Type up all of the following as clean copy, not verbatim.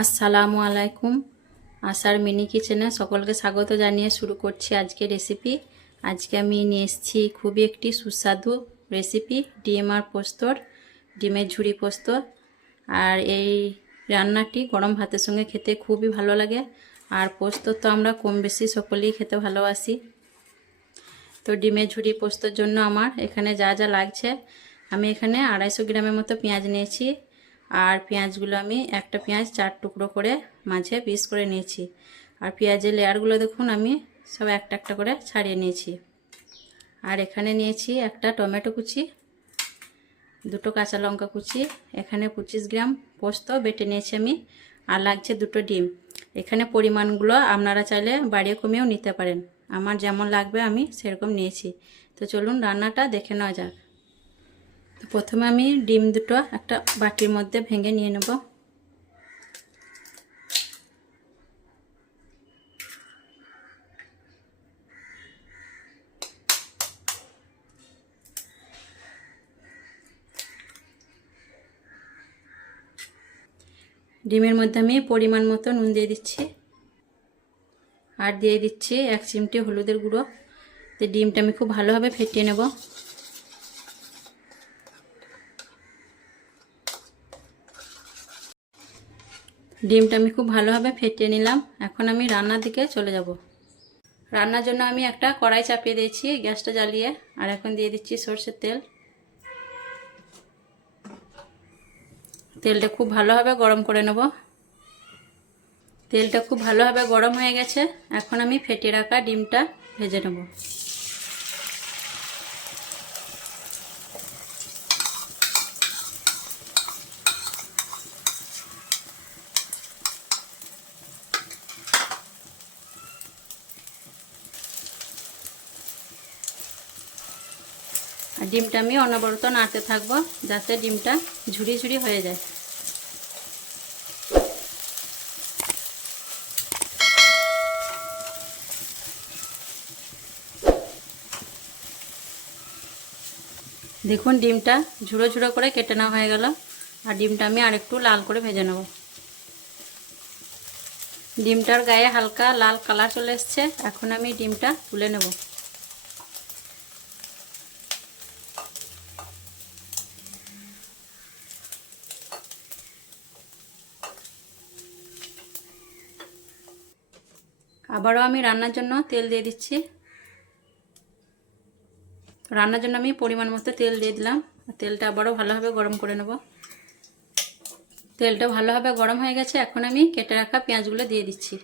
আসসালামু আলাইকুম। আশার মিনি কিচেনে সকলকে স্বাগত জানিয়ে শুরু করছি আজকে রেসিপি। আজকে আমি নিয়ে এসেছি খুবই একটি সুস্বাদু রেসিপি, ডিম আর পোস্তর, ডিমের ঝুরি পোস্ত। আর এই রান্নাটি গরম ভাতের সঙ্গে খেতে খুবই ভালো লাগে। আর পোস্ত তো আমরা কম বেশি সকলেই খেতে ভালোবাসি। তো ডিমের ঝুরি পোস্তর জন্য আমার এখানে যা যা লাগছে, আমি এখানে 250 গ্রামের মতো পেঁয়াজ নিয়েছি। আর পেঁয়াজগুলো আমি একটা পেঁয়াজ 4 টুকরো করে মাঝে পিস করে নিয়েছি। আর পেঁয়াজের লেয়ারগুলো দেখুন আমি সব একটা একটা করে ছাড়িয়ে নিয়েছি। আর এখানে নিয়েছি একটা টমেটো কুচি, 2টো কাঁচা লঙ্কা কুচি, এখানে 25 গ্রাম পোস্ত বেটে নিয়েছি আমি। আর লাগছে 2টো ডিম। এখানে পরিমাণগুলো আপনারা চাইলে বাড়িয়ে কমিয়েও নিতে পারেন, আমার যেমন লাগবে আমি সেরকম নিয়েছি। তো চলুন রান্নাটা দেখে নেওয়া যাক। তো প্রথমে আমি ডিম দুটো একটা বাটির মধ্যে ভেঙে নিয়ে নেব। ডিমের মধ্যে আমি পরিমাণ মতো নুন দিয়ে দিচ্ছি, আর দিয়ে দিচ্ছি 1 চিমটি হলুদের গুঁড়ো। তো ডিমটা আমি খুব ভালোভাবে ফেটিয়ে নেব। ডিমটা আমি খুব ভালোভাবে ফেটিয়ে নিলাম। এখন আমি রান্নার দিকে চলে যাব। রান্নার জন্য আমি একটা কড়াই চাপিয়ে দিয়েছি গ্যাসটা জ্বালিয়ে। আর এখন দিয়ে দিচ্ছি সরষের তেল। তেলটা খুব ভালোভাবে গরম করে নেব। তেলটা খুব ভালোভাবে গরম হয়ে গেছে, এখন আমি ফেটিয়ে রাখা ডিমটা ভেজে নেব। আর ডিমটা আমি অনবরত নাড়তে থাকবো যাতে ডিমটা ঝুরি ঝুরি হয়ে যায়। দেখুন ডিমটা ঝুড়ো ঝুড়ো করে কেটে নেওয়া হয়ে গেল। আর ডিমটা আমি আরেকটু লাল করে ভেজে নেব। ডিমটার গায়ে হালকা লাল কালার চলে এসছে, এখন আমি ডিমটা তুলে নেব। আবারও আমি রান্নার জন্য তেল দিয়ে দিচ্ছি। রান্নার জন্য আমি পরিমাণ মতো তেল দিয়ে দিলাম। তেলটা আবারও ভালোভাবে গরম করে নেব। তেলটা ভালোভাবে গরম হয়ে গেছে, এখন আমি কেটে রাখা পেঁয়াজগুলো দিয়ে দিচ্ছি।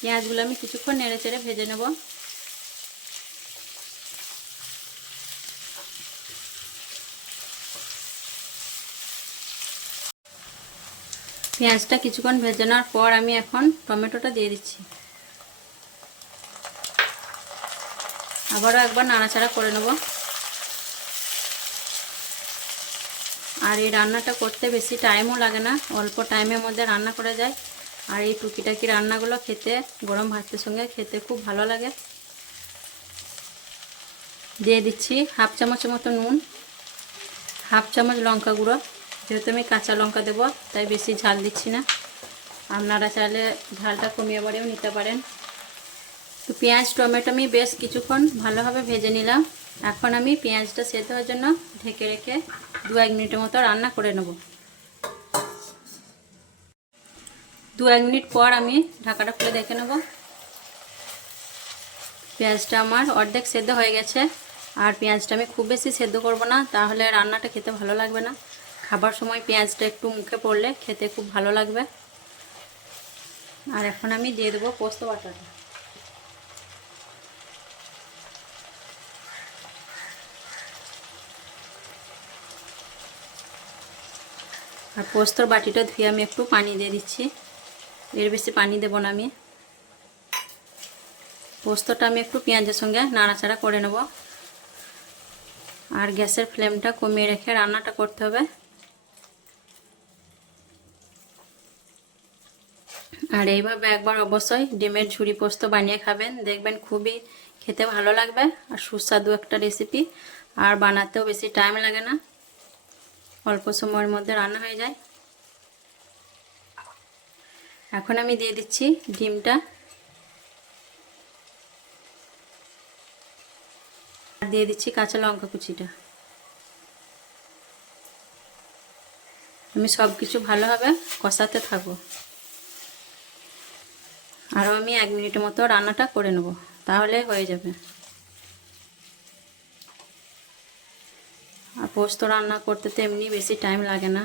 পেঁয়াজগুলো আমি কিছুক্ষণ নেড়ে চেড়ে ভেজে নেব। পেঁয়াজটা কিছুক্ষণ ভেজে নেওয়ার পর আমি এখন টমেটোটা দিয়ে দিচ্ছি। আবারও একবার নাড়াচাড়া করে নেব। আর এই রান্নাটা করতে বেশি টাইমও লাগে না, অল্প টাইমের মধ্যে রান্না করা যায়। আর এই টুকিটাকি রান্নাগুলো খেতে গরম ভাতের সঙ্গে খেতে খুব ভালো লাগে। দিয়ে দিচ্ছি 1/2 চামচের মতো নুন, 1/2 চামচ লঙ্কা গুঁড়ো। যেহেতু আমি কাঁচা লঙ্কা দেবো তাই বেশি ঝাল দিচ্ছি না, আপনারা চাইলে ঝালটা কমিয়ে বাড়িয়েও নিতে পারেন। তো পেঁয়াজ টমেটো আমি বেশ কিছুক্ষণ ভালোভাবে ভেজে নিলাম। এখন আমি পেঁয়াজটা সেদ্ধ হওয়ার জন্য ঢেকে রেখে 2-1 মিনিটের মতো রান্না করে নেব। 2-1 মিনিট পর আমি ঢাকাটা খুলে দেখে নেব। পেঁয়াজটা আমার অর্ধেক সেদ্ধ হয়ে গেছে। আর পেঁয়াজটা আমি খুব বেশি সেদ্ধ করব না, তাহলে রান্নাটা খেতে ভালো লাগবে না। খাবার সময় পেঁয়াজটা একটু মুখে পড়লে খেতে খুব ভালো লাগবে। আর এখন আমি দিয়ে দেবো পোস্ত বাটাটা। আর পোস্তর বাটিটা ধুয়ে আমি একটু পানি দিয়ে দিচ্ছি, এর বেশি পানি দেবো না আমি। পোস্তটা আমি একটু পেঁয়াজের সঙ্গে নাড়াচাড়া করে নেব। আর গ্যাসের ফ্লেমটা কমিয়ে রেখে রান্নাটা করতে হবে। আর এইভাবে একবার অবশ্যই ডিমের ঝুরি পোস্ত বানিয়ে খাবেন, দেখবেন খুবই খেতে ভালো লাগবে। আর সুস্বাদু একটা রেসিপি, আর বানাতেও বেশি টাইম লাগে না। অল্প সময়ের মধ্যে রান্না হয়ে যায়। এখন আমি দিয়ে দিচ্ছি ডিমটা, আর দিয়ে দিচ্ছি কাঁচা লঙ্কা কুচিটা। আমি সব কিছু ভালোভাবে কষাতে থাকবো। আরও আমি 1 মিনিটের মতো রান্নাটা করে নেব, তাহলে হয়ে যাবে। আর পোস্ত রান্না করতে তো এমনি বেশি টাইম লাগে না।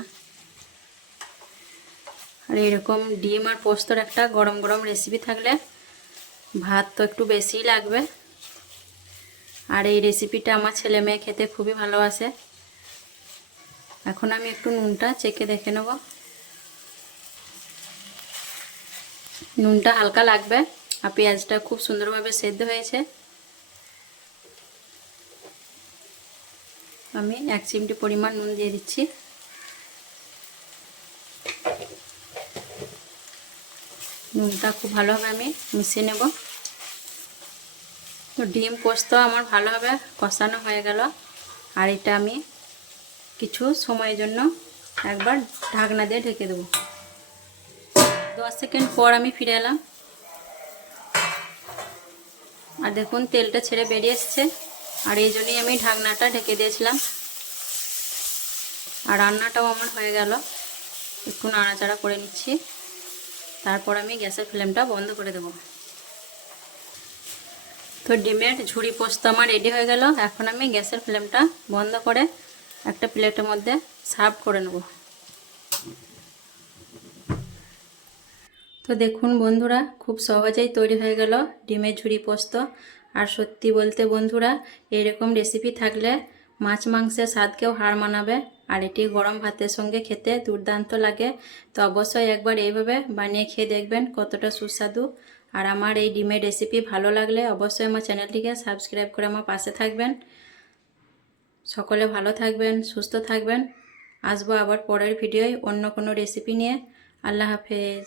আর এরকম ডিম আর পোস্তর একটা গরম গরম রেসিপি থাকলে ভাত তো একটু বেশিই লাগবে। আর এই রেসিপিটা আমার ছেলে মেয়ে খেতে খুবই ভালোবাসে। এখন আমি একটু নুনটা চেখে দেখে নেব। নুনটা হালকা লাগবে। আর পেঁয়াজটা খুব সুন্দরভাবে সেদ্ধ হয়েছে। আমি 1 চিমটি পরিমাণ নুন দিয়ে দিচ্ছি। নুনটা খুব ভালোভাবে আমি মিশিয়ে নেব। তো ডিম পোস্ত আমার ভালোভাবে কষানো হয়ে গেল। আর এটা আমি কিছু সময়ের জন্য একবার ঢাকনা দিয়ে ঢেকে দেব। 10 সেকেন্ড পর আমি ফিরে এলাম। আর দেখুন তেলটা ছেড়ে বেরিয়ে এসছে। আর এই জন্যই আমি ঢাকনাটা ঢেকে দিয়েছিলাম। আর রান্নাটাও আমার হয়ে গেল। একটু নাড়াচাড়া করে নিচ্ছি। তারপর আমি গ্যাসের ফ্লেমটা বন্ধ করে দেব। তো ডিমের ঝুরি পোস্ত আমার রেডি হয়ে গেল। এখন আমি গ্যাসের ফ্লেমটা বন্ধ করে একটা প্লেটের মধ্যে সার্ভ করে নেব। তো দেখুন বন্ধুরা, খুব সহজেই তৈরি হয়ে গেল ডিমের ঝুরি পোস্ত। আর সত্যি বলতে বন্ধুরা, এরকম রেসিপি থাকলে মাছ মাংসের স্বাদকেও হার মানাবে। আর এটি গরম ভাতের সঙ্গে খেতে দুর্দান্ত লাগে। তো অবশ্যই একবার এইভাবে বানিয়ে খেয়ে দেখবেন কতটা সুস্বাদু। আর আমার এই ডিমের রেসিপি ভালো লাগলে অবশ্যই আমার চ্যানেলটিকে সাবস্ক্রাইব করে আমার পাশে থাকবেন। সকলে ভালো থাকবেন, সুস্থ থাকবেন। আসবো আবার পরের ভিডিওয় অন্য কোনো রেসিপি নিয়ে। আল্লাহ হাফেজ।